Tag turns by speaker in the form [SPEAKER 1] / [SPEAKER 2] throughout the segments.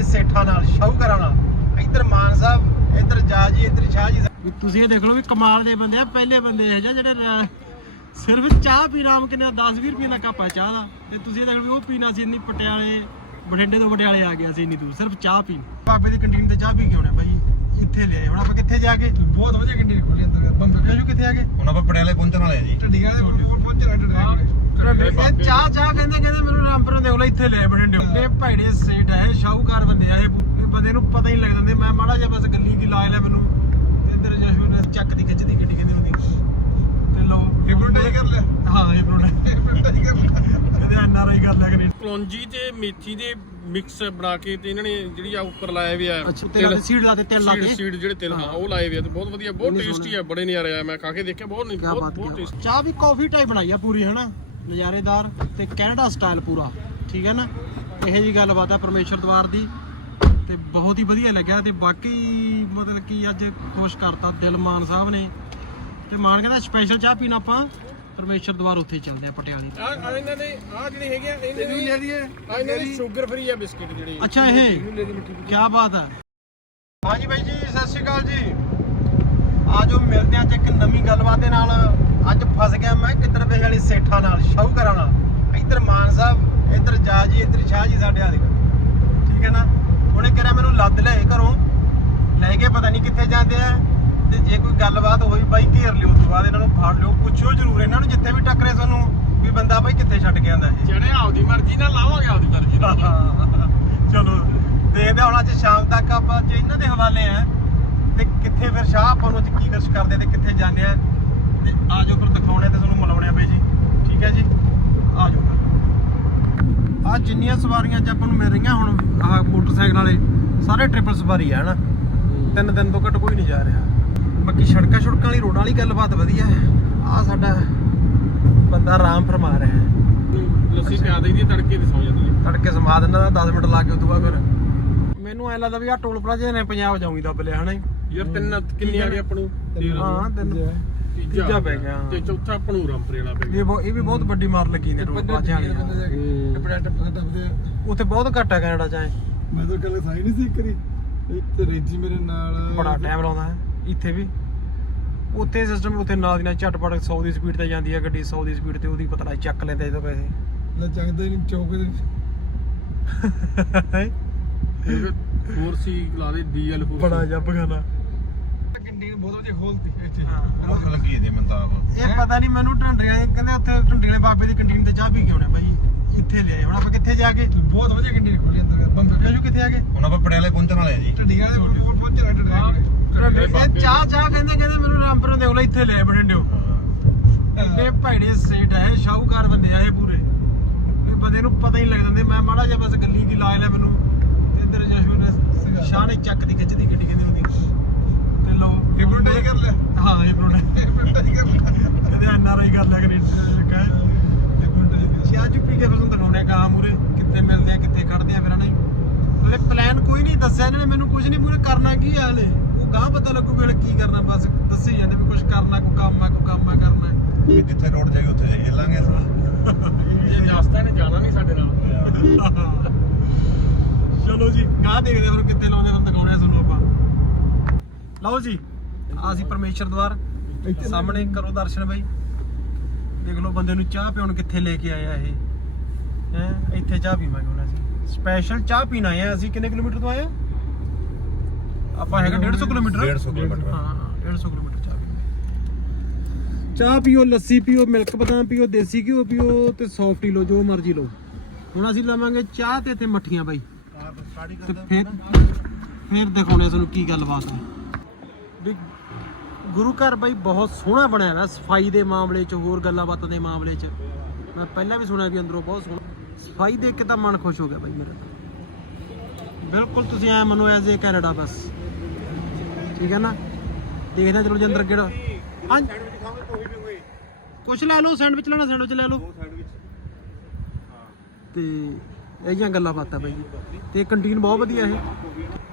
[SPEAKER 1] ਵਾਲੇ ਸੇਠਾਂ ਨਾਲ ਸ਼ਾਹੂਕਾਰਾਂ ਨਾਲ। ਇੱਧਰ ਮਾਨ ਸਾਹਿਬ ਇੱਧਰ ਜਾਜੀ ਇੱਧਰ ਸ਼ਾਹ ਜੀ ਵੀ ਤੁਸੀਂ ਇਹ ਦੇਖ ਲਓ ਵੀ ਕਮਾਲ ਦੇ ਬੰਦੇ ਆ ਪਹਿਲੇ ਬੰਦੇ ਇਹ ਜਿਹੇ ਜਿਹੜੇ ਰ- ਸਿਰਫ ਚਾਹ ਪੀਣਾ ਆਮ ਕਿੰਨੇ 10 20 ਰੁਪਏ ਦਾ ਕੱਪ ਆ ਚਾਹ ਦਾ। ਤੇ ਤੁਸੀਂ ਇਹ ਦੇਖ ਲਓ ਵੀ ਉਹ ਪੀਣਾ ਸੀ ਇੰਨੀ ਪਟਿਆਲੇ ਬਠਿੰਡੇ ਤੋਂ ਪਟਿਆਲੇ ਆ ਗਿਆ ਸੀ ਇੰਨੀ ਦੂਰ ਸਿਰਫ ਚਾਹ ਪੀਣ। ਬਾਬੇ ਦੀ ਕੰਟੀਨ ਤੇ ਚਾਹ ਪੀ ਕੇ ਆਉਣੇ ਬਾਈ। ਇੱਥੇ ਲਿਆਏ? ਹੁਣ ਆਪਾਂ ਕਿੱਥੇ ਜਾ ਕੇ?
[SPEAKER 2] ਬਹੁਤ ਵਧੀਆ ਕੰਟੀਨ ਖੋਲੀ ਅੰਦਰ। ਬੰਬੇ
[SPEAKER 1] ਕਹਜੂ ਕਿੱਥੇ ਆ ਗਏ?
[SPEAKER 3] ਹੁਣ ਆਪਾਂ ਪਟਿਆਲੇ ਪਹੁੰਚਣ ਵਾਲੇ ਆ ਜੀ।
[SPEAKER 2] ਢੱਡੀਆਂ ਦੇ ਕੋਲ। ਪਹੁੰਚਣਾ ਢੱਡੀਆਂ
[SPEAKER 1] ਇਹ ਚਾਹ ਚਾਹ ਕਹਿੰਦੇ ਕਹਿੰਦੇ ਮੈਨੂੰ ਰਾਮਪੁਰ ਦੇਖ ਲਓ ਇੱਥੇ ਲੈ ਬਠਿੰਡੇ ਇਹ ਭੈੜੇ ਸੇਟ ਹੈ ਸ਼ਾਹੂਕਾਰ ਬੰਦੇ ਆ ਇਹ ਬੰਦੇ ਨੂੰ ਪਤਾ ਹੀ ਨਹੀਂ ਲੱਗਦਾ। ਮੈਂ ਮਾੜਾ ਜਿਹਾ ਬਸ ਗੱਲੀ ਕੀ ਲਾਇ ਲੈ ਮੈਨੂੰ। ਤੇ ਇੱਧਰ ਜਸ਼ੂ ਨੇ ਚੱਕ ਦੀ ਖਿੱਚਦੀ ਗੱਡੀ ਕਹਿੰਦੇ
[SPEAKER 2] ਹਿਪਨੋਟਾਈਜ਼ ਕਰ ਲਿਆ।
[SPEAKER 1] ਹਾਂ ਇਹ ਪ੍ਰੋਡਕਟ
[SPEAKER 2] ਹਿਪਨੋਟਾਈਜ਼ ਕਰ ਲਿਆ।
[SPEAKER 1] ਕਹਿੰਦੇ ਐਨ ਆਰ ਆਈ ਕਰ ਲਿਆ ਕਰੀ।
[SPEAKER 4] ਕਲੌਂਜੀ ਤੇ ਮੇਥੀ ਦੇ ਮਿਕਸ ਬਣਾ ਕੇ ਤੇ ਇਹਨਾਂ ਨੇ ਜਿਹੜੀ ਆ ਉੱਪਰ ਲਾਇਆ ਵੀ ਆ
[SPEAKER 1] ਅੱਛਾ ਤੇਲ ਤੇ ਸੀਡ ਲਾ ਤੇ ਤੇਲ ਲਾ
[SPEAKER 4] ਸੀਡ
[SPEAKER 1] ਕੇ?
[SPEAKER 4] ਸੀਡ ਜਿਹੜੇ ਤਿਲ ਹਾਂ ਉਹ ਲਾਏ ਵੀ ਆ ਤੇ ਬਹੁਤ ਵਧੀਆ ਬਹੁਤ
[SPEAKER 1] ਇੰਨੇ
[SPEAKER 4] ਟੇਸਟੀ ਆ ਬੜੇ ਨਿਆਰੇ ਆ ਮੈਂ ਖਾ ਕੇ ਦੇਖਿਆ ਬਹੁਤ
[SPEAKER 1] ਕਿਆ
[SPEAKER 4] ਬਹੁਤ
[SPEAKER 1] ਬਾਤ
[SPEAKER 4] ਬਹੁਤ
[SPEAKER 1] ਕੀ
[SPEAKER 4] ਟੇਸਟੀ
[SPEAKER 1] ਚਾਹ ਵੀ ਕਾਫੀ ਟਾਈਪ ਬਣਾਈ ਆ ਪੂਰੀ ਹਨਾ? ਨਜ਼ਾਰੇਦਾਰ ਤੇ ਕੈਨੇਡਾ ਸਟਾਈਲ ਪੂਰਾ ਠੀਕ ਹੈ ਨਾ? ਇਹੋ ਜੀ ਗੱਲਬਾਤ ਆ ਪਰਮੇਸ਼ਰ ਦਵਾਰ ਦੀ ਤੇ ਬਹੁਤ ਹੀ ਵਧੀਆ ਲੱਗਿਆ ਤੇ ਬਾਕੀ ਮਤਲਬ ਕਿ ਅੱਜ ਖੁਸ਼ ਕਰਤਾ ਦਿਲ ਮਾਨ ਸਾਹਿਬ ਨੇ। ਤੇ ਮਾਨ ਕਹਿੰਦਾ ਸਪੈਸ਼ਲ ਚਾਹ ਪੀਣਾ ਆਪਾਂ। ਪਰਮੇਸ਼ਰ ਦਵਾਰ ਉੱਥੇ ਚੱਲਦੇ ਆ ਪਟਿਆਲੇ
[SPEAKER 4] ਆ ਆ ਇਹਨਾਂ ਦੇ ਆ ਜਿਹੜੇ ਹੈਗੇ ਆ ਇਹਨਾਂ
[SPEAKER 2] ਇਹਨੂੰ ਲੈ ਲਈਏ।
[SPEAKER 4] ਆ ਇਹਨਾਂ ਦੀ ਸ਼ੂਗਰ ਫ੍ਰੀ ਆ ਬਿਸਕਿਟ ਜਿਹੜੇ।
[SPEAKER 1] ਅੱਛਾ ਇਹ ਕੀ ਬਾਤ ਹੈ ਹਾਂਜੀ ਬਾਈ ਜੀ ਸਤਿ ਸ਼੍ਰੀ ਅਕਾਲ ਜੀ। ਆਜੋ ਮਿਲਦੇ ਹਾਂ ਅੱਜ ਇੱਕ ਨਵੀਂ ਗੱਲਬਾਤ ਦੇ ਨਾਲ। ਅੱਜ ਫਸ ਗਿਆ ਮੈਂ ਕਿੱਧਰ ਵੇ ਵਾਲੀ ਸੇਠਾਂ ਨਾਲ ਸ਼ਾਹੂਕਾਰਾਂ ਨਾਲ। ਇੱਧਰ ਮਾਨ ਸਾਹਿਬ ਇੱਧਰ ਜਾ ਜੀ ਇੱਧਰ ਸ਼ਾਹ ਜੀ ਸਾਡੇ ਆ ਦੇਖੋ ਠੀਕ ਹੈ ਨਾ? ਉਹਨੇ ਕਿਹਾ ਮੈਨੂੰ ਲੱਦ ਲਿਆਏ ਘਰੋਂ। ਲੈ ਕੇ ਪਤਾ ਨਹੀਂ ਕਿੱਥੇ ਜਾਂਦੇ ਆ। ਤੇ ਜੇ ਕੋਈ ਗੱਲਬਾਤ ਹੋਈ ਬਾਈ ਘੇਰ ਲਿਓ ਤੋਂ ਬਾਅਦ ਇਹਨਾਂ ਨੂੰ ਫੜ ਲਿਓ ਪੁੱਛਿਓ ਜ਼ਰੂਰ ਇਹਨਾਂ ਨੂੰ ਜਿੱਥੇ ਵੀ ਟੱਕਰੇ ਤੁਹਾਨੂੰ ਵੀ ਬੰਦਾ ਬਾਈ ਕਿੱਥੇ ਛੱਡ ਕੇ ਆਂਦਾ ਇਹ।
[SPEAKER 4] ਜਿਹੜੇ ਆਪਦੀ ਮਰਜ਼ੀ ਨਾਲ ਲਾਵਾਂਗੇ ਆਪਦੀ ਮਰਜ਼ੀ ਨਾਲ
[SPEAKER 1] ਚਲੋ ਦੇਖਦੇ ਹੁਣ ਅੱਜ ਸ਼ਾਮ ਤੱਕ ਆਪਾਂ ਜੇ ਇਹਨਾਂ ਦੇ ਹਵਾਲੇ ਆ ਤੇ ਕਿੱਥੇ ਫਿਰ ਸ਼ਾਹ ਆਪਾਂ ਨੂੰ ਅੱਜ ਕੀ ਕੁਛ ਕਰਦੇ ਤੇ ਕਿੱਥੇ ਜਾਂਦੇ ਆ। ਤੇ ਆਜੋ ਫਿਰ ਦਿਖਾਉਣੇ ਤੇ ਤੁਹਾਨੂੰ ਮਿਲਾਉਣੇ ਆ ਬਈ ਜੀ। ਠੀਕ ਹੈ ਜੀ? ਆਜੋ ਆ ਜਿੰਨੀਆਂ ਸਵਾਰੀਆਂ ਅੱਜ ਆਪਾਂ ਨੂੰ ਮਿਲ ਰਹੀਆਂ ਹੁਣ ਆਹ ਮੋਟਰਸਾਈਕਲ ਵਾਲੇ ਸਾਰੇ ਟ੍ਰਿਪਲ ਸਵਾਰੀ ਆ ਹਨਾ? ਤਿੰਨ ਦਿਨ ਤੋਂ ਘੱਟ ਕੋਈ ਨਹੀਂ ਜਾ ਰਿਹਾ। ਬਾਕੀ ਸੜਕਾਂ ਸੜਕਾਂ ਵਾਲੀ ਰੋਡਾਂ ਵਾਲੀ ਗੱਲਬਾਤ ਵਧੀਆ ਆ ਸਾਡਾ ਬੰਦਾ ਆਰਾਮ ਫਰਮਾ ਰਿਹਾ ਹੈ।
[SPEAKER 4] ਲੱਸੀ ਪਿਆ ਦਈਦੀ ਤੜਕੇ ਤੇ ਸੌ ਜਾਂਦੀ ਹੈ।
[SPEAKER 1] ਤੜਕੇ ਸਮਾ ਦਿੰਦਾ 10 ਮਿੰਟ ਲਾ ਕੇ ਉਦੋਂ ਬਾਅਦ ਫਿਰ। ਮੈਨੂੰ ਐ ਲੱਗਦਾ ਵੀ ਆ ਟੋਲ ਪਲਾਜ਼ੇ ਨੇ ਪੰਜਾਬ ਜਾਊਂਗੀ ਦੱਬ ਲਿਆ ਹਨਾ
[SPEAKER 4] ਯਾਰ ਤਿੰਨ ਕਿੰਨੀ ਆ ਗਈ ਆਪਾਂ ਨੂੰ ਤੇਲ
[SPEAKER 1] ਹਾਂ ਤਿੰਨ। ਤੀਜਾ ਪੈ ਗਿਆ।
[SPEAKER 4] ਤੇ ਚੌਥਾ ਆਪਾਂ ਨੂੰ ਰਾਮਪੁਰੇ ਵਾਲਾ ਪੈ ਗਿਆ।
[SPEAKER 1] ਇਹ ਵੀ ਬਹੁਤ ਵੱਡੀ ਮਾਰ ਲੱਗੀ ਨੇ ਟੋਲ ਪਲਾਜ਼ੇ ਵਾਲੀ
[SPEAKER 2] ਟਪੜਾ ਟਪੜਾ ਟਪਦੇ
[SPEAKER 1] ਉੱਥੇ ਬਹੁਤ ਘੱਟ ਹੈ ਕੈਨੇਡਾ ਚ ਐਂ।
[SPEAKER 2] ਮੈਂ ਤਾਂ ਕੱਲ ਸਾਈ ਨਹੀਂ ਸੀ ਕਰੀ ਇੱਥੇ ਰੇਜੀ ਮੇਰੇ ਨਾਲ
[SPEAKER 1] ਬੜਾ ਟਾਈਮ ਲਾਉਂਦਾ ਹੈ। ਇੱਥੇ ਵੀ। ਉੱਥੇ ਸਿਸਟਮ ਉੱਥੇ ਨਾਲ ਦੀ ਨਾਲ ਝਟਪਟ 100 ਦੀ ਸਪੀਡ ਤੇ ਜਾਂਦੀ ਹੈ ਗੱਡੀ 100 ਦੀ ਸਪੀਡ ਤੇ ਉਹਦੀ ਪਤਾ ਲੱਗ ਚੱਕ ਲੈਂਦੇ ਇਹਦੇ ਪੈਸੇ।
[SPEAKER 2] ਲੈ ਚੱਕਦੇ ਨਹੀਂ ਚੌਕ ਦੇ
[SPEAKER 4] ਕਿਉਂਕਿ 4C ਲਾ ਦੇ DL 4C
[SPEAKER 1] ਬੜਾ ਜੱਬ ਗਾਣਾ
[SPEAKER 2] ਕੰਟੀਨ ਬਹੁਤ ਵਧੀਆ ਖੋਲਤੀ ਇੱਥੇ
[SPEAKER 3] ਭੁੱਖ ਲੱਗੀ ਇਹਦੇ ਆਪ।
[SPEAKER 1] ਇਹ ਪਤਾ ਨਹੀਂ ਮੈਨੂੰ ਢੰਡਰੀਆਂ ਕਹਿੰਦੇ ਉੱਥੇ ਢੰਡਰੀਆਂ ਬਾਬੇ ਦੀ ਕੰਟੀਨ ਤੇ ਚਾਹ ਪੀ ਕੇ ਆਉਣੇ ਬਾਈ। ਇੱਥੇ ਲਿਆਏ ਹੁਣ ਆਪਾਂ ਕਿੱਥੇ ਜਾ ਕੇ?
[SPEAKER 2] ਬਹੁਤ ਵਧੀਆ ਕੰਟੀਨ ਖੋਲੀ ਅੰਦਰ। ਬੰਬੇ
[SPEAKER 1] ਕਿੱਥੇ ਆ ਗਏ
[SPEAKER 3] ਹੁਣ ਆਪਾਂ ਪਟਿਆਲੇ ਪਹੁੰਚਣ ਵਾਲੇ ਆ ਜੀ।
[SPEAKER 2] ਢੱਡੀਆਂ ਦੇ ਪਹੁੰਚਣਾ ਢੱਡੀਆਂ
[SPEAKER 1] ਇਹ ਚਾਹ ਚਾਹ ਕਹਿੰਦੇ ਕਹਿੰਦੇ ਮੈਨੂੰ ਰਾਮਪੁਰ ਦੇਖ ਲਓ ਇੱਥੇ ਲੈ ਬਠਿੰਡਿਓ ਇਹ ਭੈੜੇ ਸੇਟ ਹੈ ਸ਼ਾਹੂਕਾਰ ਬੰਦੇ ਆ ਇਹ ਪੂਰੇ। ਇਹ ਬੰਦੇ ਨੂੰ ਪਤਾ ਹੀ ਨਹੀਂ ਲੱਗਦਾ ਮੈਂ ਮਾੜਾ ਜਿਹਾ ਬਸ ਗੱਲੀ ਕੀ ਲਾਇ ਲੈ ਮੈਨੂੰ। ਤੇ ਇੱਧਰ ਜਸ਼ੂ ਨੇ ਸ਼ਾਹ ਨੇ ਚੱਕ ਦੀ ਖਿੱਚਦੀ ਗੱਡੀ ਕਹਿੰਦੇ ਹੁੰਦੀ ਤੇ ਲਓ।
[SPEAKER 2] ਹਿਪਨੋਟਾਈਜ਼ ਕਰ ਲਿਆ।
[SPEAKER 1] ਹਾਂ ਇਹ
[SPEAKER 2] ਲਿਆ।
[SPEAKER 1] ਕਹਿੰਦੇ ਐਨ ਆਰ ਆਈ ਕਰ ਲਿਆ ਕਰੀ ਕਹੇ ਚਾਹ ਚੁੱਪੀ ਕੇ ਫਿਰ ਤੁਹਾਨੂੰ ਦਿਖਾਉਣੇ ਗਾਂ ਮੂਰੇ ਕਿੱਥੇ ਮਿਲਦੇ ਆ ਕਿੱਥੇ ਖੜਦੇ ਆ ਫਿਰ ਹਨਾ ਹਲੇ ਪਲਾਨ ਕੋਈ ਨਹੀਂ ਦੱਸਿਆ ਇਹਨਾਂ ਨੇ ਮੈਨੂੰ ਕੁਝ ਨਹੀਂ ਮੂਰੇ ਕਰਨਾ ਕੀ ਆ ਹਲੇ। ਉਹ ਗਾਂ ਪਤਾ ਲੱਗੂ ਵੇਲੇ ਕੀ ਕਰਨਾ ਬਸ ਦੱਸੀ ਜਾਂਦੇ ਵੀ ਕੁਝ ਕਰਨਾ ਕੋਈ ਕੰਮ ਆ ਕੋਈ ਕੰਮ ਆ ਕਰਨਾ
[SPEAKER 3] ਵੀ ਜਿੱਥੇ ਰੋਡ ਜਾਏਗੀ ਉੱਥੇ ਜਾਈ ਚੱਲਾਂਗੇ ਅਸੀਂ।
[SPEAKER 4] ਇਹ ਜਸਤਾ ਨੇ ਜਾਣਾ ਨਹੀਂ ਸਾਡੇ ਨਾਲ।
[SPEAKER 1] ਚਲੋ ਜੀ ਗਾਂ ਦੇਖਦੇ ਹਾਂ ਫਿਰ ਕਿੱਥੇ ਲਾਉਂਦੇ ਫਿਰ ਦਿਖਾਉਣੇ ਆ ਤੁਹਾਨੂੰ ਆਪਾਂ। ਲਓ ਜੀ ਆ ਸੀ ਪਰਮੇਸ਼ਰ ਦਵਾਰ। ਸਾਹਮਣੇ ਕਰੋ ਦਰਸ਼ਨ ਬਾਈ। ਦੇਖ ਲਓ ਬੰਦੇ ਨੂੰ ਚਾਹ ਪਿਉਣ ਕਿੱਥੇ ਲੈ ਕੇ ਆਇਆ ਇਹ। ਹੈ ਇੱਥੇ ਚਾਹ ਪੀਵਾਂਗੇ ਹੁਣ ਅਸੀਂ। ਸਪੈਸ਼ਲ ਚਾਹ ਪੀਣ ਆਏ ਆ ਅਸੀਂ ਕਿੰਨੇ ਕਿਲੋਮੀਟਰ ਤੋਂ ਆਏ ਆ ਆਪਾਂ ਹੈਗਾ 150 ਕਿਲੋਮੀਟਰ।
[SPEAKER 3] 150 ਕਿਲੋਮੀਟਰ।
[SPEAKER 1] ਹਾਂ 150 ਕਿਲੋਮੀਟਰ ਚਾਹ ਪੀਵਾਂਗੇ ਚਾਹ ਪੀਓ ਲੱਸੀ ਪੀਓ ਮਿਲਕ ਬਦਾਮ ਪੀਓ ਦੇਸੀ ਘਿਓ ਪੀਓ ਤੇ ਸੌਫਟੀ ਲਓ ਜੋ ਮਰਜ਼ੀ ਲਓ। ਹੁਣ ਅਸੀਂ ਲਵਾਂਗੇ ਚਾਹ ਤੇ ਇੱਥੇ ਮੱਠੀਆਂ ਬਾਈ। ਤੇ ਫਿਰ ਫਿਰ ਦਿਖਾਉਣੇ ਤੁਹਾਨੂੰ ਕੀ ਗੱਲਬਾਤ ਹੈ। ਵੀ ਗੁਰੂ ਘਰ ਬਾਈ ਬਹੁਤ ਸੋਹਣਾ ਬਣਿਆ ਹੋਇਆ ਸਫ਼ਾਈ ਦੇ ਮਾਮਲੇ 'ਚ ਹੋਰ ਗੱਲਾਂ ਬਾਤਾਂ ਦੇ ਮਾਮਲੇ 'ਚ। ਮੈਂ ਪਹਿਲਾਂ ਵੀ ਸੁਣਿਆ ਵੀ ਅੰਦਰੋਂ ਬਹੁਤ ਸੋਹਣਾ। ਸਫ਼ਾਈ ਦੇਖ ਕੇ ਤਾਂ ਮਨ ਖੁਸ਼ ਹੋ ਗਿਆ ਬਾਈ ਮੇਰਾ ਬਿਲਕੁਲ ਤੁਸੀਂ ਐ ਮੰਨੋ ਐਜ਼ ਏ ਕੈਨੇਡਾ ਬਸ। ਠੀਕ ਹੈ ਨਾ? ਦੇਖਦੇ ਹਾਂ ਚਲੋ ਜੇ ਅੰਦਰ ਕਿਹੜਾ ਹਾਂ। ਕੁਛ ਲੈ ਲਓ ਸੈਂਡਵਿਚ ਲੈਣਾ ਸੈਂਡਵਿਚ ਲੈ ਲਓ। ਤੇ ਇਹ ਜਿਹੀਆਂ ਗੱਲਾਂ ਬਾਤਾਂ ਬਾਈ ਜੀ। ਤੇ ਕੰਟੀਨ ਬਹੁਤ ਵਧੀਆ ਇਹ।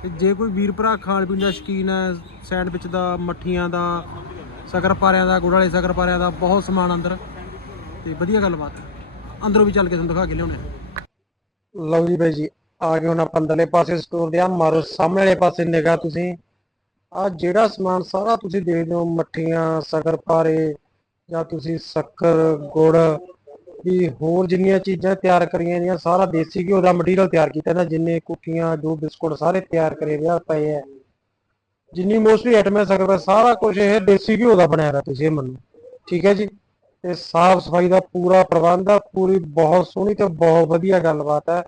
[SPEAKER 1] ਤੇ ਜੇ ਕੋਈ ਵੀਰ ਭਰਾ ਖਾਣ ਪੀਣ ਦਾ ਸ਼ੌਕੀਨ ਹੈ ਸੈਂਡਵਿਚ ਦਾ ਮੱਠੀਆਂ ਦਾ ਸ਼ਕਰਪਾਰਿਆਂ ਦਾ ਗੁੜ ਵਾਲੇ ਸ਼ਕਰਪਾਰਿਆਂ ਦਾ ਬਹੁਤ ਸਮਾਨ ਅੰਦਰ। ਤੇ ਵਧੀਆ ਗੱਲਬਾਤ ਹੈ। ਅੰਦਰੋਂ ਵੀ ਚੱਲ ਕੇ ਤੁਹਾਨੂੰ ਦਿਖਾ ਕੇ ਲਿਆਉਣੇ ਲਓ ਜੀ ਬਾਈ ਜੀ ਆ ਗਏ ਹੁਣ ਆਪਾਂ ਅੰਦਰਲੇ ਪਾਸੇ ਸਟੋਰ ਦੇ ਆ। ਮਾਰੋ ਸਾਹਮਣੇ ਵਾਲੇ ਪਾਸੇ ਨਿਗਾਹ ਤੁਸੀਂ। ਆ ਜਿਹੜਾ ਸਮਾਨ ਸਾਰਾ ਤੁਸੀਂ ਦੇਖਦੇ ਹੋ, ਮੱਠੀਆਂ ਸ਼ਕਰਪਾਰੇ ਜਾਂ ਤੁਸੀਂ ਸ਼ੱਕਰ, ਗੁੜ ਵੀ ਹੋਰ ਜਿੰਨੀਆਂ ਚੀਜ਼ਾਂ ਤਿਆਰ ਕਰੀਆਂ ਨੇ ਸਾਰਾ ਦੇਸੀ ਘਿਓ ਦਾ ਮਟੀਰੀਅਲ ਤਿਆਰ ਕੀਤਾ ਨਾ ਜਿੰਨੇ ਕੁੱਕੀਆਂ, ਜੋ ਬਿਸਕੁਟ ਸਾਰੇ ਤਿਆਰ ਕਰੇ ਹੋਏ ਪਏ ਆ। ਜਿੰਨੀ ਮੋਸਟਲੀ ਆਈਟਮ ਹੈ ਸ਼ਕਰਪਾਰੇ ਸਾਰਾ ਕੁਝ ਇਹ ਦੇਸੀ ਘਿਓ ਦਾ ਬਣਿਆ ਹੋਇਆ ਤੁਸੀਂ ਮੰਨੋ। ਠੀਕ ਹੈ ਜੀ? ਤੇ ਸਾਫ਼ ਸਫ਼ਾਈ ਦਾ ਪੂਰਾ ਪ੍ਰਬੰਧ ਆ, ਪੂਰੀ ਬਹੁਤ ਸੋਹਣੀ ਤੇ ਬਹੁਤ ਵਧੀਆ ਗੱਲਬਾਤ ਹੈ।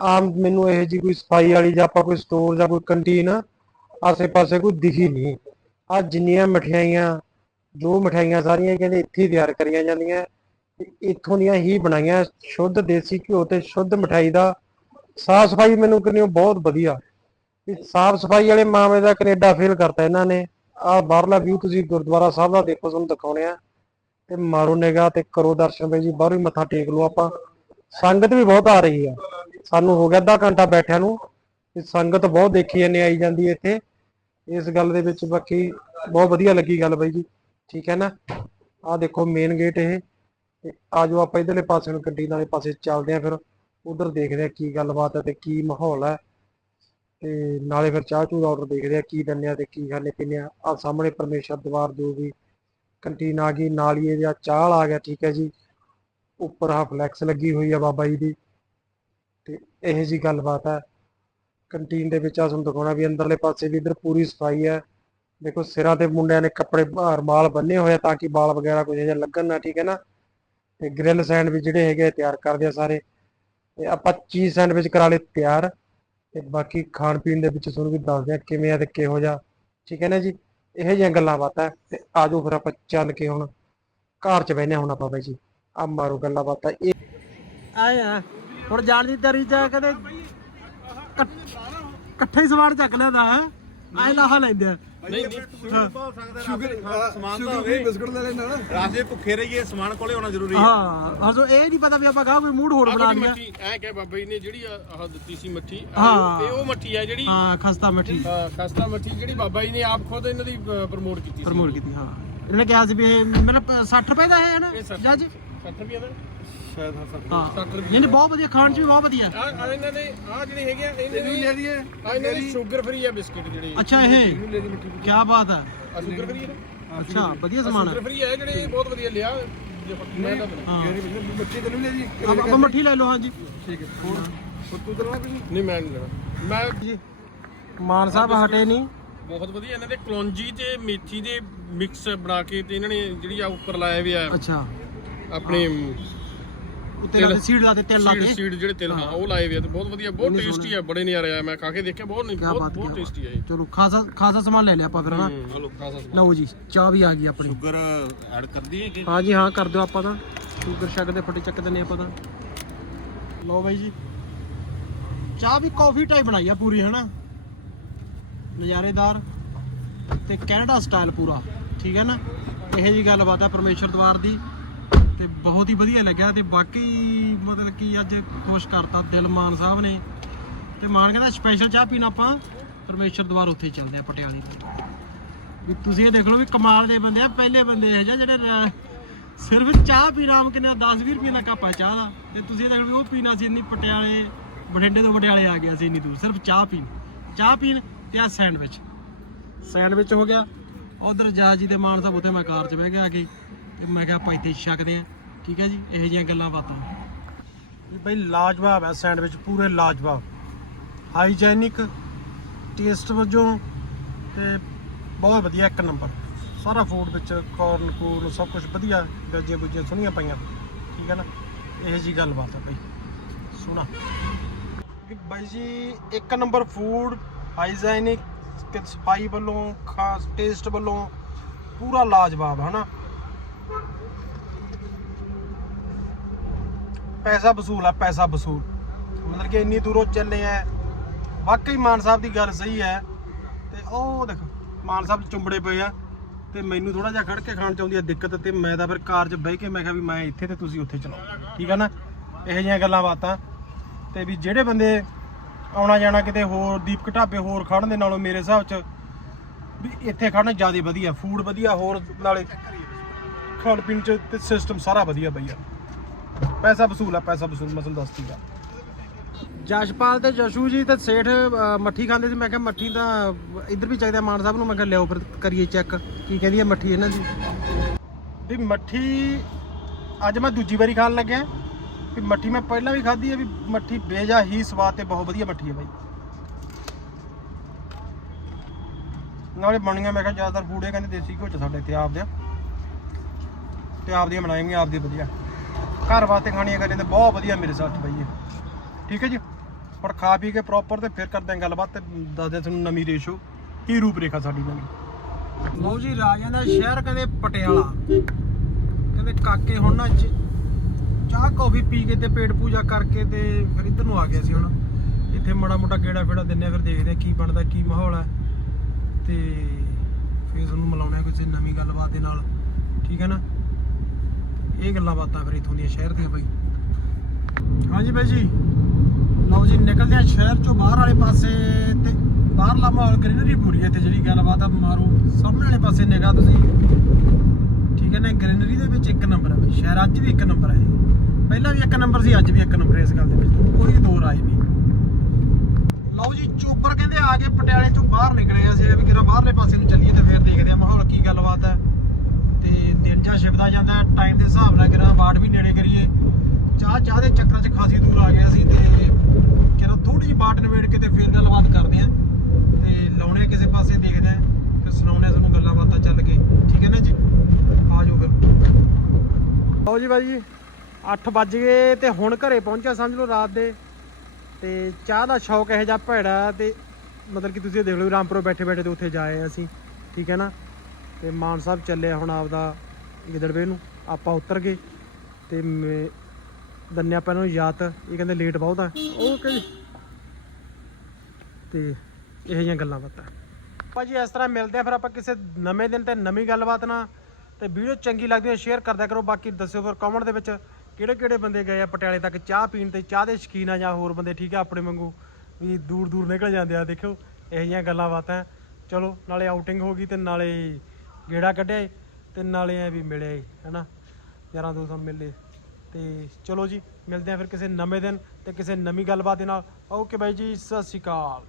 [SPEAKER 1] ਆਮ ਮੈਨੂੰ ਇਹ ਜੀ ਕੋਈ ਸਫ਼ਾਈ ਵਾਲੀ ਜਾਂ ਆਪਾਂ ਕੋਈ ਸਟੋਰ ਜਾਂ ਕੋਈ ਕੰਟੀਨ ਆਸੇ-ਪਾਸੇ ਕੋਈ ਦਿਖੀ ਨਹੀਂ। ਆ ਜਿੰਨੀਆਂ ਮਠਿਆਈਆਂ ਜੋ ਮਠਿਆਈਆਂ ਸਾਰੀਆਂ ਕਹਿੰਦੇ ਇੱਥੇ ਤਿਆਰ ਕਰੀਆਂ ਜਾਂਦੀਆਂ। ਇੱਥੋਂ ਦੀਆਂ ਹੀ ਬਣਾਈਆਂ ਸ਼ੁੱਧ ਦੇਸੀ ਘਿਓ ਤੇ ਸ਼ੁੱਧ ਮਠਾਈ ਦਾ। ਸਾਫ਼ ਸਫ਼ਾਈ ਮੈਨੂੰ ਕਹਿੰਦੇ ਬਹੁਤ ਵਧੀਆ। ਸਾਫ਼ ਸਫ਼ਾਈ ਵਾਲੇ ਮਾਮਲੇ ਦਾ ਕੈਨੇਡਾ ਫੇਲ ਕਰਤਾ ਇਹਨਾਂ ਨੇ। ਆ ਬਾਹਰਲਾ ਵਿਊ ਤੁਸੀਂ ਗੁਰਦੁਆਰਾ ਸਾਹਿਬ ਦਾ ਦੇਖੋ, ਤੁਹਾਨੂੰ ਦਿਖਾਉਣੇ ਆ। ਤੇ ਮਾਰੋ ਨਿਗਾ ਤੇ ਕਰੋ ਦਰਸ਼ਨ ਬਈ ਜੀ, ਬਾਹਰੋਂ ਹੀ ਮੱਥਾ ਟੇਕ ਲਓ ਆਪਾਂ। ਸੰਗਤ ਵੀ ਬਹੁਤ ਆ ਰਹੀ ਆ। ਸਾਨੂੰ ਹੋ ਗਿਆ ਅੱਧਾ ਘੰਟਾ ਬੈਠਿਆਂ ਨੂੰ। ਸੰਗਤ ਬਹੁਤ ਦੇਖੀ ਜਾਂਦੇ ਆਈ ਜਾਂਦੀ ਹੈ ਇੱਥੇ। ਇਸ ਗੱਲ ਦੇ ਵਿੱਚ ਬਾਕੀ ਬਹੁਤ ਵਧੀਆ ਲੱਗੀ ਗੱਲ ਬਾਈ ਜੀ, ਠੀਕ ਹੈ ਨਾ? ਆਹ ਦੇਖੋ ਮੇਨ ਗੇਟ ਇਹ, ਤੇ ਆਜੋ ਆਪਾਂ ਇਧਰਲੇ ਪਾਸੇ ਨੂੰ ਕੰਟੀਨ ਵਾਲੇ ਪਾਸੇ ਚੱਲਦੇ ਆਂ ਫਿਰ, ਉਧਰ ਦੇਖਦੇ ਆ ਕੀ ਗੱਲਬਾਤ ਹੈ ਤੇ ਕੀ ਮਾਹੌਲ ਹੈ। ਤੇ ਨਾਲੇ ਫਿਰ ਚਾਹ ਚੂਹ ਦਾ ਆਰਡਰ ਦੇਖਦੇ ਆ ਕੀ ਦਿੰਦੇ ਆ ਤੇ ਕੀ ਖਾਣੇ ਪੀਂਦੇ ਆ। ਆ ਸਾਹਮਣੇ ਪਰਮੇਸ਼ਰ ਦਵਾਰ ਜੋ ਵੀ ਕੰਟੀਨ ਆ ਗਈ ਨਾਲੀਏ ਹੀ ਚਾਹ ਆ ਗਿਆ, ਠੀਕ ਹੈ ਜੀ। ਉੱਪਰ ਆ ਫਲੈਕਸ ਲੱਗੀ ਹੋਈ ਆ ਬਾਬਾ ਜੀ ਦੀ, ਤੇ ਇਹ ਜੀ ਗੱਲਬਾਤ ਹੈ। ਕੰਟੀਨ ਦੇ ਵਿੱਚ ਆ, ਤੁਹਾਨੂੰ ਦਿਖਾਉਣਾ ਵੀ ਅੰਦਰਲੇ ਪਾਸੇ ਵੀ ਇਧਰ ਪੂਰੀ ਸਫ਼ਾਈ ਹੈ। ਦੇਖੋ ਸਿਰਾਂ ਤੇ ਮੁੰਡਿਆਂ ਨੇ ਕੱਪੜੇ ਭਾਰ ਬੰਨੇ ਹੋਏ ਤਾਂ ਕਿ ਵਾਲ ਵਗੈਰਾ ਕੁਝ ਜਿਹਾ ਲੱਗਣ ਨਾ, ਠੀਕ ਹੈ ਨਾ? ਤੇ ਗ੍ਰਿਲ ਸੈਂਡਵਿਚ ਜਿਹੜੇ ਹੈਗੇ ਤਿਆਰ ਕਰਦੇ ਆ ਸਾਰੇ। ਤੇ ਆਪਾਂ ਚੀਜ਼ ਸੈਂਡਵਿਚ ਕਰਾ ਲਏ ਤਿਆਰ। ਤੇ ਬਾਕੀ ਖਾਣ ਪੀਣ ਦੇ ਵਿੱਚ ਤੁਹਾਨੂੰ ਵੀ ਦੱਸਦੇ ਆ ਕਿਵੇਂ ਆ ਤੇ ਕਿਹੋ ਜਿਹਾ, ਠੀਕ ਹੈ ਨਾ ਜੀ? ਇਹੋ ਜਿਹੀਆਂ ਗੱਲਾਂ ਬਾਤਾਂ ਤੇ ਆਜੋ ਫਿਰ ਆਪਾਂ ਚੱਲ ਕੇ ਹੁਣ ਘਰ ਚ ਬਹਿਨੇ ਹੁਣ ਆਪਾਂ ਬਾਈ ਜੀ। ਆ ਮਾਰੋ ਗੱਲਾਂ ਬਾਤਾਂ। ਇਹ ਆਇਆ ਹੁਣ ਜਾਣ ਦੀ ਤਰੀ ਚ ਕਹਿੰਦੇ ਇਕੱਠੇ ਹੀ ਸਵਾਰ ਚੱਕ ਲਿਆਦਾ ਹੈ। ਐ ਲਾਹਾ ਲੈਂਦੇ ਆ।
[SPEAKER 4] ਨਹੀਂ ਨਹੀਂ।
[SPEAKER 2] ਸ਼ੂਗਰ
[SPEAKER 3] ਸਮਾਨ
[SPEAKER 2] ਸ਼ੂਗਰ
[SPEAKER 3] ਤਾਂ ਹੋਵੇ।
[SPEAKER 2] ਬਿਸਕੁਟ ਲੈ ਲੈਣਾ ਨਾ।
[SPEAKER 3] ਰਾਜੇ ਭੁੱਖੇ ਰਹੀਏ ਸਮਾਨ ਕੋਲੇ ਹੋਣਾ ਜ਼ਰੂਰੀ ਹੈ।
[SPEAKER 1] ਹਾਂ ਹਜੋ ਇਹ ਨਹੀਂ ਪਤਾ ਵੀ ਆਪਾਂ ਕਹਾਂ ਕੋਈ ਮੂਡ ਹੋਰ ਬਣਾ ਲਿਆ
[SPEAKER 4] ਮੱਠੀ ਐ ਕਿ ਬਾਬਾ ਜੀ ਨੇ ਜਿਹੜੀ ਆਹ ਦਿੱਤੀ ਸੀ ਮੱਠੀ ਆਹ
[SPEAKER 1] ਹਾਂ।
[SPEAKER 4] ਇਹ ਉਹ ਮੱਠੀ ਹੈ ਜਿਹੜੀ
[SPEAKER 1] ਹਾਂ ਖਸਤਾ ਮੱਠੀ।
[SPEAKER 4] ਹਾਂ, ਖਸਤਾ ਮੱਠੀ ਜਿਹੜੀ ਬਾਬਾ ਜੀ ਨੇ ਆਪ ਖੁਦ ਇਹਨਾਂ ਦੀ ਪ੍ਰਮੋਟ ਕੀਤੀ ਸੀ।
[SPEAKER 1] ਪ੍ਰਮੋਟ ਕੀਤੀ ਹਾਂ। ਇਹਨੇ ਕਿਹਾ ਸੀ ਵੀ ਇਹ ਮੈਨੂੰ 60 ਰੁਪਏ ਦਾ ਹੈ ਨਾ
[SPEAKER 4] ਇਹ ਸੱਠ-
[SPEAKER 1] ਜੱਜ?
[SPEAKER 4] 60 ਰੁਪਏ ਦਾ?
[SPEAKER 2] ਸ਼ਾਇਦ ਹਾਂ ਸਰ।
[SPEAKER 1] ਹਾਂ।
[SPEAKER 4] 60 ਰੁਪਏ
[SPEAKER 1] ਨਹੀਂ ਨਹੀਂ ਬਹੁਤ ਵਧੀਆ ਖਾਣ ਚ ਵੀ ਬਹੁਤ ਵਧੀਆ।
[SPEAKER 4] ਆ ਆ ਇਹਨਾਂ ਦੇ ਆ ਜਿਹੜੇ ਹੈਗੇ ਆ ਇਹਨਾਂ
[SPEAKER 2] ਇਹਨੂੰ ਲੈ
[SPEAKER 4] ਦੇ
[SPEAKER 2] ਲਈਏ।
[SPEAKER 4] ਆ ਇਹਨਾਂ ਦੇ ਸ਼ੂਗਰ ਫ੍ਰੀ ਆ ਬਿਸਕਿਟ ਜਿਹੜੇ।
[SPEAKER 1] ਅੱਛਾ ਇਹ।
[SPEAKER 2] ਇਹਨੂੰ ਲੈ ਲਈ ਮਿੱਠੀ
[SPEAKER 1] ਕੀ ਬਾਤ ਹੈ
[SPEAKER 4] ਆ ਸ਼ੂਗਰ ਫ੍ਰੀ ਹੈ
[SPEAKER 1] ਅੱਛਾ ਵਧੀਆ ਸਮਾਨ ਹੈ
[SPEAKER 4] ਸ਼ੂਗਰ ਫ੍ਰੀ ਹੈ ਜਿਹੜੇ ਬਹੁਤ ਵਧੀਆ ਲਿਆ। ਜੇ ਮੈਂ ਤਾਂ
[SPEAKER 1] ਹਾਂ।
[SPEAKER 2] ਮਿੱਠੀ ਤੈਨੂੰ ਲੈ ਜੀ
[SPEAKER 1] ਆਪਾਂ ਮੱਠੀ ਲੈ ਲਓ ਹਾਂਜੀ।
[SPEAKER 2] ਠੀਕ ਹੈ। ਹੋਰ? ਹੋਰ ਤੂੰ ਕਰਵਾ ਕੁਝ
[SPEAKER 4] ਨਹੀਂ ਮੈਂ ਨਹੀਂ ਲੈਣਾ ਮੈਂ
[SPEAKER 1] ਜੀ। ਮਾਨ ਸਾਹਿਬ ਹਟੇ ਨਹੀਂ।
[SPEAKER 4] ਬਹੁਤ ਵਧੀਆ ਇਹਨਾਂ ਦੇ ਕਲੌਂਜੀ ਤੇ ਮੇਥੀ ਦੇ ਮਿਕਸ ਬਣਾ ਕੇ ਤੇ ਇਹਨਾਂ ਨੇ ਜਿਹੜੀ ਆ ਉੱਪਰ ਲਾਇਆ ਵੀ ਆ।
[SPEAKER 1] ਅੱਛਾ।
[SPEAKER 4] ਆਪਣੇ
[SPEAKER 1] ਉੱਤੇ ਲਾ ਸੀਡ ਲਾ ਤੇ ਤੇਲ ਲਾ
[SPEAKER 4] ਸੀਡ
[SPEAKER 1] ਕੇ
[SPEAKER 4] ਸੀਡ ਜਿਹੜੇ ਤਿਲ ਹਾਂ ਉਹ ਲਾਏ ਵੀ ਆ ਤੇ ਬਹੁਤ ਵਧੀਆ ਬਹੁਤ ਟੇਸਟੀ ਆ ਬੜੇ ਨਜ਼ਾਰੇ ਆ ਮੈਂ ਖਾ ਕੇ ਦੇਖਿਆ ਬਹੁਤ
[SPEAKER 1] ਕੀ
[SPEAKER 4] ਬਹੁਤ ਬਹੁਤ ਟੇਸਟੀ ਆ ਇਹ।
[SPEAKER 1] ਚਲੋ ਖਾਸਾ ਖਾਸਾ ਸਮਾਨ ਲੈ ਲਿਆ ਆਪਾਂ ਫਿਰ ਹਨਾ?
[SPEAKER 4] ਹਲੋ ਖਾਸਾ ਸਮਾਨ।
[SPEAKER 1] ਲਓ ਜੀ ਚਾਹ ਵੀ ਆ ਗਈ ਆਪਣੀ।
[SPEAKER 3] ਸ਼ੂਗਰ ਐਡ ਕਰਦੀ ਹੈ ਕਿ?
[SPEAKER 1] ਹਾਂ ਜੀ ਹਾਂ ਕਰ ਦਿਓ ਆਪਾਂ ਤਾਂ। ਸ਼ੂਗਰ ਸ਼ੱਕ ਦੇ ਫੱਟੇ ਚੱਕ ਦਿੰਨੇ ਆਪਾਂ ਤਾਂ। ਲਓ ਬਾਈ ਜੀ। ਚਾਹ ਵੀ ਕਾਫੀ ਟਾਈਪ ਬਣਾਈ ਆ ਪੂਰੀ ਹਨਾ? ਨਜ਼ਾਰੇਦਾਰ ਤੇ ਕੈਨੇਡਾ ਸਟਾਈਲ ਪੂਰਾ ਠੀਕ ਹੈ ਨਾ? ਇਹੋ ਜੀ ਗੱਲਬਾਤ ਆ ਪਰਮੇਸ਼ਰ ਦਵਾਰ ਦੀ। ਤੇ ਬਹੁਤ ਹੀ ਵਧੀਆ ਲੱਗਿਆ ਤੇ ਬਾਕੀ ਮਤਲਬ ਕਿ ਅੱਜ ਖੁਸ਼ ਕਰਤਾ ਦਿਲ ਮਾਨ ਸਾਹਿਬ ਨੇ। ਤੇ ਮਾਨ ਕਹਿੰਦਾ ਸਪੈਸ਼ਲ ਚਾਹ ਪੀਣਾ ਆਪਾਂ ਪਰਮੇਸ਼ਰ ਦਵਾਰ ਉੱਥੇ ਚੱਲਦੇ ਆ ਪਟਿਆਲੇ ਤੋਂ। ਵੀ ਤੁਸੀਂ ਇਹ ਦੇਖ ਲਓ ਵੀ ਕਮਾਲ ਦੇ ਬੰਦੇ ਆ, ਪਹਿਲੇ ਬੰਦੇ ਇਹ ਜਿਹੇ ਜਿਹੜੇ ਸਿਰਫ ਚਾਹ ਪੀਣਾ ਆਮ ਕਿੰਨੇ 10 20 ਰੁਪਏ ਦਾ ਕੱਪ ਆ ਚਾਹ ਦਾ। ਤੇ ਤੁਸੀਂ ਇਹ ਦੇਖ ਲਓ ਵੀ ਉਹ ਪੀਣਾ ਸੀ ਇੰਨੀ ਪਟਿਆਲੇ, ਬਠਿੰਡੇ ਤੋਂ ਪਟਿਆਲੇ ਆ ਗਿਆ ਸੀ ਇੰਨੀ ਦੂਰ, ਸਿਰਫ ਚਾਹ ਪੀਣ। ਚਾਹ ਪੀਣ ਤੇ ਆ ਸੈਂਡਵਿਚ ਸੈਂਡਵਿਚ ਹੋ ਗਿਆ। ਉਧਰ ਜਾ ਦੇ ਮਾਨ ਸਾਹਿਬ ਉੱਥੇ ਮੈਂ ਕਾਰ 'ਚ ਬਹਿ ਗਿਆ ਆ ਕੇ ਤੇ ਮੈਂ ਕਿਹਾ ਆਪਾਂ ਇੱਥੇ ਹੀ ਛਕਦੇ ਆ ਠੀਕ ਹੈ ਜੀ? ਇਹੋ ਜਿਹੀਆਂ ਗੱਲਾਂ ਬਾਤਾਂ। ਵੀ ਬਈ ਲਾਜਵਾਬ ਹੈ ਸੈਂਡਵਿਚ ਪੂਰੇ ਲਾਜਵਾਬ। ਹਾਈਜੈਨਿਕ ਟੇਸਟ ਵਜੋਂ ਤੇ ਬਹੁਤ ਵਧੀਆ ਇੱਕ ਨੰਬਰ। ਸਾਰਾ ਫੂਡ ਵਿੱਚ ਕਾਰਨ ਕੂਰਨ ਸਭ ਕੁਝ ਵਧੀਆ ਗੱਜੇ ਬੁੱਜੇ ਸੁਣੀਆਂ ਪਈਆਂ। ਠੀਕ ਹੈ ਨਾ? ਇਹੋ ਜੀ ਗੱਲਬਾਤ ਹੈ ਬਈ। ਸੁਣਾ। ਕਿ ਬਾਈ ਜੀ ਇੱਕ ਨੰਬਰ ਫੂਡ ਹਾਈਜੈਨਿਕ ਤੇ ਸਫ਼ਾਈ ਵੱਲੋਂ ਖਾਸ ਟੇਸਟ ਵੱਲੋਂ ਪੂਰਾ ਲਾਜਵਾਬ ਹਨਾ ਪੈਸਾ ਵਸੂਲ ਆ, ਪੈਸਾ ਵਸੂਲ। ਮਤਲਬ ਕਿ ਇੰਨੀ ਦੂਰੋਂ ਚੱਲੇ ਆ ਵਾਕਈ ਮਾਨ ਸਾਹਿਬ ਦੀ ਗੱਲ ਸਹੀ ਹੈ ਤੇ ਉਹ ਦੇਖ, ਮਾਨ ਸਾਹਿਬ ਚੁੰਬੜੇ ਪਏ ਆ। ਤੇ ਮੈਨੂੰ ਥੋੜਾ ਜਿਹਾ ਖੜ ਕੇ ਖਾਣ ਚ ਆਉਂਦੀ ਆ ਦਿੱਕਤ ਤੇ ਮੈਂ ਤਾਂ ਫਿਰ ਕਾਰ 'ਚ ਬਹਿ ਕੇ ਮੈਂ ਕਿਹਾ ਵੀ ਮੈਂ ਇੱਥੇ ਤੇ ਤੁਸੀਂ ਉੱਥੇ ਚਲਾਓ ਠੀਕ ਆ ਨਾ? ਇਹੋ ਜਿਹੀਆਂ ਗੱਲਾਂ ਬਾਤਾਂ। ਤੇ ਵੀ ਜਿਹੜੇ ਬੰਦੇ ਆਉਣਾ ਜਾਣਾ ਕਿਤੇ ਹੋਰ, ਦੀਪਕ ਢਾਬੇ ਹੋਰ ਖੜਨ ਦੇ ਨਾਲੋਂ ਮੇਰੇ ਹਿਸਾਬ 'ਚ ਵੀ ਇੱਥੇ ਖੜਨਾ ਜ਼ਿਆਦਾ ਵਧੀਆ ਫੂਡ ਵਧੀਆ, ਹੋਰ ਨਾਲੇ ਖਾਣ ਪੀਣ 'ਚ ਤੇ ਸਿਸਟਮ ਸਾਰਾ ਵਧੀਆ ਬਈਆ ਪੈਸਾ ਵਸੂਲ ਆ ਪੈਸਾ ਵਸੂਲ ਮੈਂ ਤੁਹਾਨੂੰ ਦੱਸਦੀ ਆ ਜਸ਼ਪਾਲ ਤੇ ਜਸ਼ੂ ਜੀ ਤੇ ਸੇਠ ਅ, ਮੱਠੀ ਖਾਂਦੇ ਸੀ ਮੈਂ ਕਿਹਾ ਮੱਠੀ ਤਾਂ ਇੱਧਰ ਵੀ ਚਾਹੀਦਾ ਮਾਨ ਸਾਹਿਬ ਨੂੰ ਮੈਂ ਕਿਹਾ ਲਿਆਓ ਫਿਰ ਕਰੀਏ ਚੈੱਕ ਕੀ ਕਹਿੰਦੀ ਹੈ ਮੱਠੀ ਇਹਨਾਂ ਦੀ? ਵੀ ਮੱਠੀ ਅੱਜ ਮੈਂ ਦੂਜੀ ਵਾਰੀ ਖਾਣ ਲੱਗਿਆ। ਵੀ ਮੱਠੀ ਮੈਂ ਪਹਿਲਾਂ ਵੀ ਖਾਧੀ ਹੈ ਵੀ ਮੱਠੀ ਬੇਜਾ ਹੀ ਸਵਾਦ ਤੇ ਬਹੁਤ ਵਧੀਆ ਮੱਠੀ ਹੈ ਬਾਈ। ਨਾਲੇ ਬਣੀਆਂ ਮੈਂ ਕਿਹਾ ਜ਼ਿਆਦਾਤਰ ਫੂਡੇ ਕਹਿੰਦੇ ਦੇਸੀ ਘਿਓ ਚ ਸਾਡੇ ਇੱਥੇ ਆਪਦੇ ਆ। ਤੇ ਆਪਦੀਆਂ ਬਣਾਏਂਗੇ ਆਪਦੀ ਵਧੀਆ। ਘਰ ਵਾਸਤੇ ਖਾਣੀਆਂ ਕਰੇ ਤੇ ਬਹੁਤ ਵਧੀਆ ਮੇਰੇ ਸਾਥ ਬਾਈ ਇਹ। ਠੀਕ ਹੈ ਜੀ? ਹੁਣ ਖਾ ਪੀ ਕੇ ਪ੍ਰੋਪਰ ਤੇ ਫਿਰ ਕਰਦੇ ਹਾਂ ਗੱਲਬਾਤ ਤੇ ਦੱਸਦੇ ਹਾਂ ਤੁਹਾਨੂੰ ਨਵੀਂ ਰੇਸ਼ੋ ਕੀ ਰੂਪ ਰੇਖਾ ਸਾਡੀ ਨਵੀਂ ਲਓ ਜੀ, ਰਾਜਿਆਂ ਦਾ ਸ਼ਹਿਰ ਕਹਿੰਦੇ ਪਟਿਆਲਾ। ਕਹਿੰਦੇ ਕਾਕੇ ਹੁਣ ਨਾ ਚ- ਚਾਹ, ਕੌਫੀ ਪੀ ਕੇ ਤੇ ਪੇਟ ਪੂਜਾ ਕਰਕੇ ਤੇ ਫਿਰ ਇੱਧਰ ਨੂੰ ਆ ਗਿਆ ਸੀ ਹੁਣ। ਇੱਥੇ ਮਾੜਾ ਮੋਟਾ ਗੇੜਾ ਫੇੜਾ ਦਿੰਨੇ ਆ ਫਿਰ ਦੇਖਦੇ ਆ ਕੀ ਬਣਦਾ, ਕੀ ਮਾਹੌਲ ਹੈ। ਤੇ ਫਿਰ ਤੁਹਾਨੂੰ ਮਿਲਾਉਣਾ ਕਿਸੇ ਨਵੀਂ ਗੱਲਬਾਤ ਦੇ ਨਾਲ। ਠੀਕ ਹੈ ਨਾ? ਇਹ ਗੱਲਾਂ ਬਾਤਾਂ ਫਿਰ ਇਥੋਂ ਦੀਆਂ ਸ਼ਹਿਰ ਦੀਆਂ ਬਾਈ। ਹਾਂਜੀ ਬਾਈ ਜੀ। ਲਓ ਜੀ, ਨਿਕਲਦੇ ਆ ਸ਼ਹਿਰ ਚੋਂ ਬਾਹਰ ਵਾਲੇ ਪਾਸੇ ਤੇ ਬਾਹਰਲਾ ਮਾਹੌਲ ਗ੍ਰੀਨਰੀ ਪੂਰੀ ਹੈ ਤੇ ਜਿਹੜੀ ਗੱਲਬਾਤ ਆ ਮਾਰੋ। ਸਾਹਮਣੇ ਵਾਲੇ ਪਾਸੇ ਨਿਗਾਹ ਤੁਸੀਂ। ਠੀਕ ਹੈ ਨਾ, ਗ੍ਰੀਨਰੀ ਦੇ ਵਿੱਚ ਇੱਕ ਨੰਬਰ ਹੈ ਬਈ, ਸ਼ਹਿਰ ਅੱਜ ਵੀ ਇੱਕ ਨੰਬਰ ਹੈ। ਪਹਿਲਾਂ ਵੀ ਇੱਕ ਨੰਬਰ ਸੀ, ਅੱਜ ਵੀ ਇੱਕ ਨੰਬਰ ਹੈ ਇਸ ਗੱਲ ਦੇ ਵਿੱਚ। ਕੋਈ ਦੋ ਰਾਏ ਨਹੀਂ। ਲਓ ਜੀ ਚੋਬਰ ਕਹਿੰਦੇ ਆ ਕੇ ਪਟਿਆਲੇ ਚੋਂ ਬਾਹਰ ਨਿਕਲੇ ਅਸੀਂ, ਵੀ ਕਿਰਾ ਬਾਹਰਲੇ ਪਾਸੇ ਨੂੰ ਚੱਲੀਏ ਤੇ ਫਿਰ ਦੇਖਦੇ ਆ ਮਾਹੌਲ ਕੀ ਗੱਲਬਾਤ ਹੈ। ਤੇ ਦਿਨ ਜਾਂ ਛਿਪਦਾ ਜਾਂਦਾ ਟਾਈਮ ਦੇ ਹਿਸਾਬ ਨਾਲ ਕਿਰਾ ਬਾੜ ਵੀ ਨੇੜੇ ਕਰੀਏ। ਚਾਹ ਚਾਹ ਦੇ ਚੱਕਰਾਂ 'ਚ ਖਾਸੀ ਦੂਰ ਆ ਗਏ ਅਸੀਂ ਤੇ ਕਿਰਾ ਥੋੜੀ ਜਿਹੀ ਬਾਟ ਨਵੇੜ ਕੇ ਤੇ ਫਿਰ ਗੱਲਬਾਤ ਕਰਦੇ ਆ। ਤੇ ਲਾਉਣੇ ਕਿਸੇ ਪਾਸੇ ਦੇਖਦੇ ਆ ਤੇ ਸੁਣਾਉਣੇ ਆ ਤੁਹਾਨੂੰ ਗੱਲਾਂ ਬਾਤਾਂ ਚੱਲ ਕੇ। ਠੀਕ ਹੈ ਨਾ ਜੀ? ਆ ਜਾਓ ਫਿਰ। ਲਓ ਜੀ ਬਾਈ ਜੀ 8 ਵੱਜ ਗਏ ਤੇ ਹੁਣ ਘਰੇ ਪਹੁੰਚਿਆ ਸਮਝ ਲਓ ਰਾਤ ਦੇ। ਤੇ ਚਾਹ ਦਾ ਸ਼ੌਕ ਇਹੋ ਜਿਹਾ ਭੈੜਾ ਤੇ ਮਤਲਬ ਕਿ ਤੁਸੀਂ ਦੇਖ ਲਓ ਵੀ ਰਾਮਪੁਰ ਬੈਠੇ ਬੈਠੇ ਤੇ ਉੱਥੇ ਜਾਏ ਅਸੀਂ। ਠੀਕ ਹੈ ਨਾ? ਤੇ ਮਾਨ ਸਾਹਿਬ ਚੱਲੇ ਹੁਣ ਆਪਦਾ ਗਿੱਦੜਵੇ ਨੂੰ। ਆਪਾਂ ਉਤਰ ਗਏ ਤੇ ਮੈਂ- ਦੰਨਿਆ ਆਪਾਂ ਨੂੰ ਯਾਦ ਇਹ ਕਹਿੰਦੇ ਲੇਟ ਬਹੁਤ ਆ। ਓਕੇ ਜੀ। ਤੇ ਇਹੋ ਜਿਹੀਆਂ ਗੱਲਾਂ ਬਾਤਾਂ। ਭਾਜੀ ਇਸ ਤਰ੍ਹਾਂ ਮਿਲਦੇ ਆ ਫਿਰ ਆਪਾਂ ਕਿਸੇ ਨਵੇਂ ਦਿਨ ਤੇ ਨਵੀਂ ਗੱਲਬਾਤ ਨਾਲ ਤੇ ਵੀਡੀਓ ਚੰਗੀ ਲੱਗਦੀ ਹੈ ਸ਼ੇਅਰ ਕਰਦਿਆ ਕਰੋ। ਬਾਕੀ ਦੱਸਿਓ ਫਿਰ ਕਮੈਂਟ ਦੇ ਵਿੱਚ ਕਿਹੜੇ ਕਿਹੜੇ ਬੰਦੇ ਗਏ ਆ ਪਟਿਆਲੇ ਤੱਕ ਚਾਹ ਪੀਣ ਤੇ ਚਾਹ ਦੇ ਸ਼ੌਕੀਨ ਆ ਜਾਂ ਹੋਰ ਬੰਦੇ ਠੀਕ ਆ ਆਪਣੇ ਵਾਂਗੂ? ਵੀ ਦੂਰ ਦੂਰ ਨਿਕਲ ਜਾਂਦੇ ਆ ਦੇਖਿਓ ਇਹੋ ਜਿਹੀਆਂ ਗੱਲਾਂ ਬਾਤਾਂ। ਚਲੋ ਨਾਲੇ ਆਊਟਿੰਗ ਹੋ ਗਈ ਤੇ ਨਾਲੇ ਗੇੜਾ ਕੱਢਿਆ ਏ ਤੇ ਨਾਲੇ ਐ ਵੀ ਮਿਲਿਆ ਏ ਹੈਨਾ? ਯਾਰਾਂ ਦੋਸਤਾਂ ਨੂੰ ਮਿਲੇ ਤੇ ਚਲੋ ਜੀ, ਮਿਲਦੇ ਆ ਫਿਰ ਕਿਸੇ ਨਵੇਂ ਦਿਨ ਤੇ ਕਿਸੇ ਨਵੀਂ ਗੱਲਬਾਤ ਦੇ ਨਾਲ। ਓਕੇ ਬਾਈ ਜੀ, ਸਤਿ ਸ਼੍ਰੀ ਅਕਾਲ।